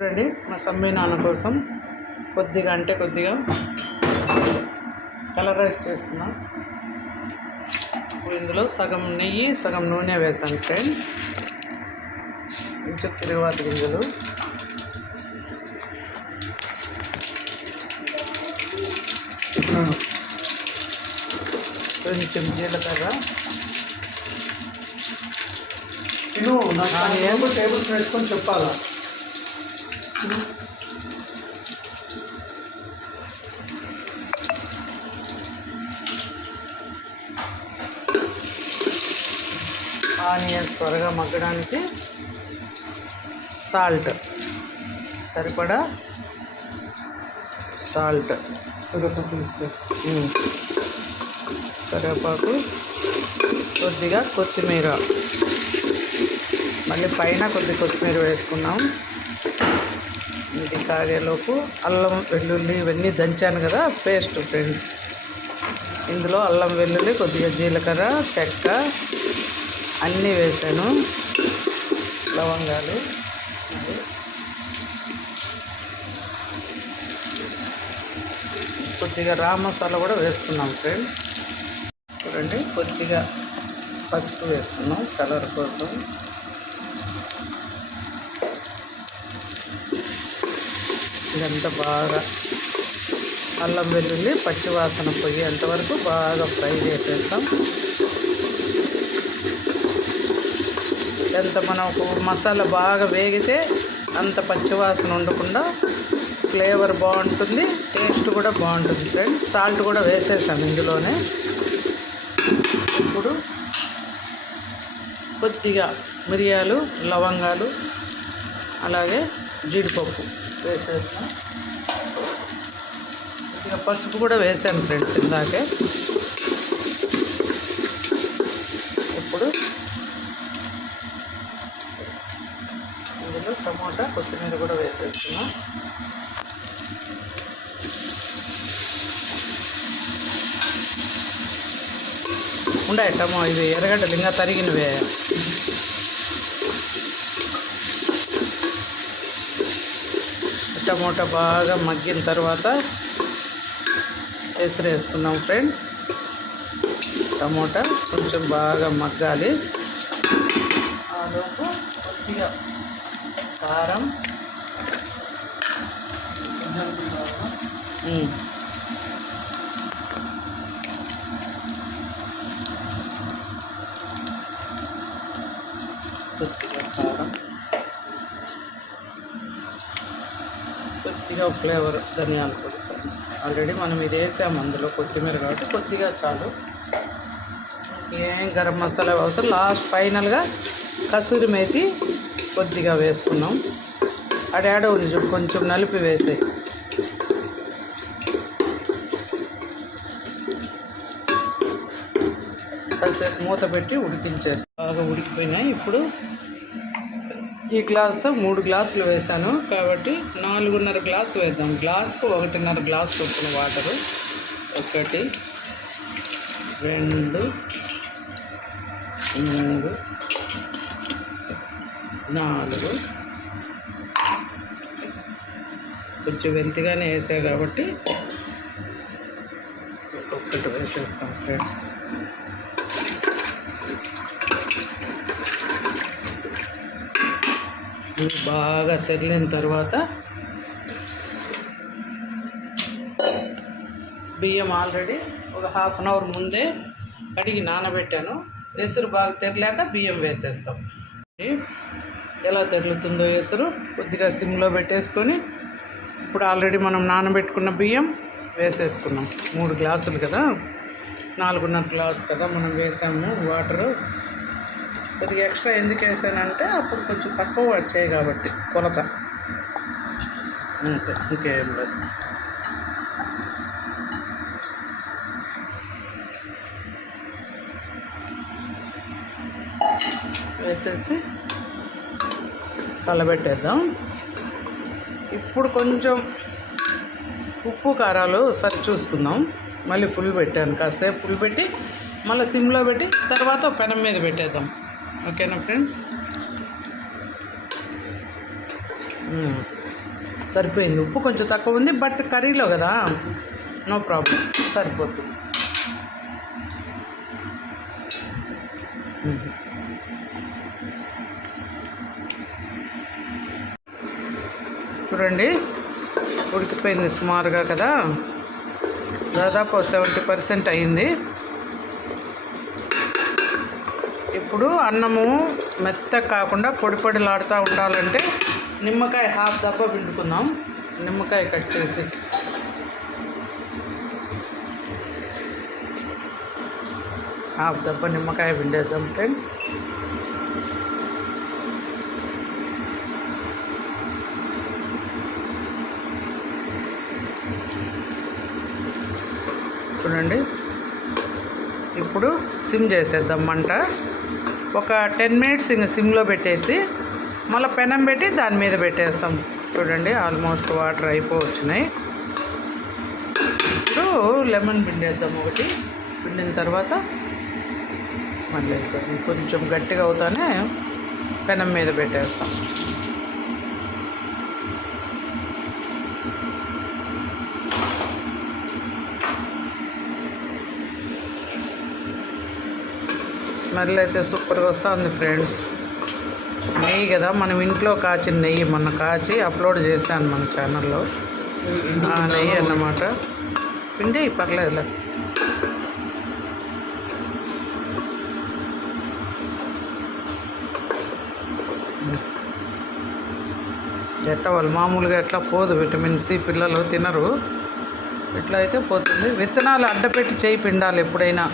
చూడండి, మా సమ్మె నాన్న కోసం కొద్దిగా కలర్ రైస్ చేస్తున్నా. ఇప్పుడు ఇందులో సగం నెయ్యి సగం నూనె వేసాను ఫ్రెండ్. కొంచెం తిరుగుబాటు గింజలు, కొంచెం జీలకర్ర, ఏమో టేబుల్ స్పూన్ వేసుకొని చెప్పాలా. ఆనియన్స్ త్వరగా మగ్గడానికి సాల్ట్, సరిపడా సాల్ట్, కరివేపాకు, కొద్దిగా కొత్తిమీర, మళ్ళీ పైన కొత్తిమీర వేసుకున్నాం. ఇది కాగేలోపు అల్లం వెల్లుల్లి ఇవన్నీ దంచాను కదా పేస్ట్ ఫ్రెండ్స్. ఇందులో అల్లం వెల్లుల్లి, కొద్దిగా జీలకర్ర, చెక్క అన్నీ వేసాను. లవంగాలు, కొద్దిగా రా మసాలా కూడా వేసుకున్నాం ఫ్రెండ్స్. చూడండి, కొద్దిగా పసుపు వేసుకున్నాం కలర్ కోసం. ఇదంతా బాగా అల్లం వెల్లుల్లి పచ్చివాసన పోయేంతవరకు బాగా ఫ్రై చేసేస్తాం. ఎంత మనకు మసాలా బాగా వేగితే అంత పచ్చివాసన ఉండకుండా ఫ్లేవర్ బాగుంటుంది, టేస్ట్ కూడా బాగుంటుంది ఫ్రెండ్స్. సాల్ట్ కూడా వేసేసాం ఇందులోనే. ఇప్పుడు కొద్దిగా మిరియాలు, లవంగాలు, అలాగే జీడిపప్పు వేసేస్తాం. కొద్దిగా పసుపు కూడా వేసాను ఫ్రెండ్స్ ఇందాకే. ఇప్పుడు ఇందులో టమోటా, కొత్తిమీర కూడా వేసేస్తున్నాం. ఉండే ఇవి ఎర్రగడ్డలు ఇంకా తరిగినవే. టమోటా బాగా మగ్గిన తర్వాత ఎసురు వేసుకున్నాం ఫ్రెండ్స్. టమోటా కొంచెం బాగా మగ్గాలి. ఆలోపు కొద్దిగా కారం, కొద్దిగా ఫ్లేవర్ ధనియాల పొడి ఫ్రెండ్స్. ఆల్రెడీ మనం ఇది వేసాము అందులో కొత్తిమీర కాబట్టి కొద్దిగా చాలు. ఏం గరం మసాలా అవసరం. లాస్ట్ ఫైనల్గా కసూరి మేతి కొద్దిగా వేసుకున్నాం. అడాడ ఉంది కొంచెం నలిపి వేసే. కాసేపు మూత పెట్టి ఉడికించేస్తాం. బాగా ఉడికిపోయినాయి. ఇప్పుడు ఈ గ్లాస్తో 3 గ్లాసులు వేసాను కాబట్టి 4.5 గ్లాసు వేద్దాం. గ్లాస్కు 1.5 గ్లాసు చొప్పున వాటరు. 1 2 3 4. కొంచెం వెంతిగానే వేసా కాబట్టి 1 వేసేస్తాం ఫ్రెండ్స్. బాగా తెరిలిన తర్వాత బియ్యం ఆల్రెడీ ఒక 1/2 అవర్ ముందే కడిగి నానబెట్టాను. ఎసురు బాగా తెరలేక బియ్యం వేసేస్తాం. ఎలా తెరులుతుందో ఎసురు కొద్దిగా సిమ్లో పెట్టేసుకొని ఇప్పుడు ఆల్రెడీ మనం నానబెట్టుకున్న బియ్యం వేసేసుకున్నాం. 3 గ్లాసులు కదా, 4.5 గ్లాసు కదా మనం వేసాము వాటరు. కొద్దిగా ఎక్స్ట్రా ఎందుకు వేసానంటే అప్పుడు కొంచెం తక్కువ వచ్చాయి కాబట్టి కొలత, అంతే, ఇంకేం లేదు. వేసేసి కలబెట్టేద్దాం. ఇప్పుడు కొంచెం ఉప్పు కారాలు సరి చూసుకుందాం. మళ్ళీ ఫుల్ పెట్టాను, కాసేపు ఫుల్ పెట్టి మళ్ళీ సిమ్లో పెట్టి తర్వాత పెనం మీద పెట్టేద్దాం. ఓకేనా ఫ్రెండ్స్? సరిపోయింది. ఉప్పు కొంచెం తక్కువ ఉంది, బట్ కర్రీలో కదా, నో ప్రాబ్లం, సరిపోతుంది. చూడండి ఉడికిపోయింది సుమారుగా కదా, దాదాపు 70% అయింది. ఇప్పుడు అన్నము మెత్తగా కాకుండా పొడి పొడిలాడుతూ ఉండాలంటే నిమ్మకాయ హాఫ్ దప్ప పిండుకుందాం. నిమ్మకాయ కట్ చేసి హాఫ్ దప్ప నిమ్మకాయ పిండేద్దాం ఫ్రెండ్స్. చూడండి ఇప్పుడు సిమ్ చేసేద్దాం మంట. ఒక 10 మినిట్స్ ఇంక సిమ్లో పెట్టేసి మళ్ళీ పెనం పెట్టి దాని మీద పెట్టేస్తాం. చూడండి ఆల్మోస్ట్ వాటర్ అయిపోవచ్చున్నాయి. ఇప్పుడు లెమన్ పిండేద్దాం ఒకటి. పిండిన తర్వాత మళ్ళీ కొంచెం గట్టిగా అవుతానే పెనం మీద పెట్టేస్తాం. స్మెల్ అయితే సూపర్గా వస్తుంది ఫ్రెండ్స్. నెయ్యి కదా, మనం ఇంట్లో కాచిన నెయ్యి మొన్న కాచి అప్లోడ్ చేశాను మన ఛానల్లో. ఆ నెయ్యి అన్నమాట. పిండి పర్లేదులే. ఎట్లా వాళ్ళు మామూలుగా ఎట్లా పోదు, విటమిన్ సి పిల్లలు తినరు, ఇట్లా అయితే పోతుంది. విత్తనాలు అడ్డపెట్టి చేయి పిండాలి ఎప్పుడైనా.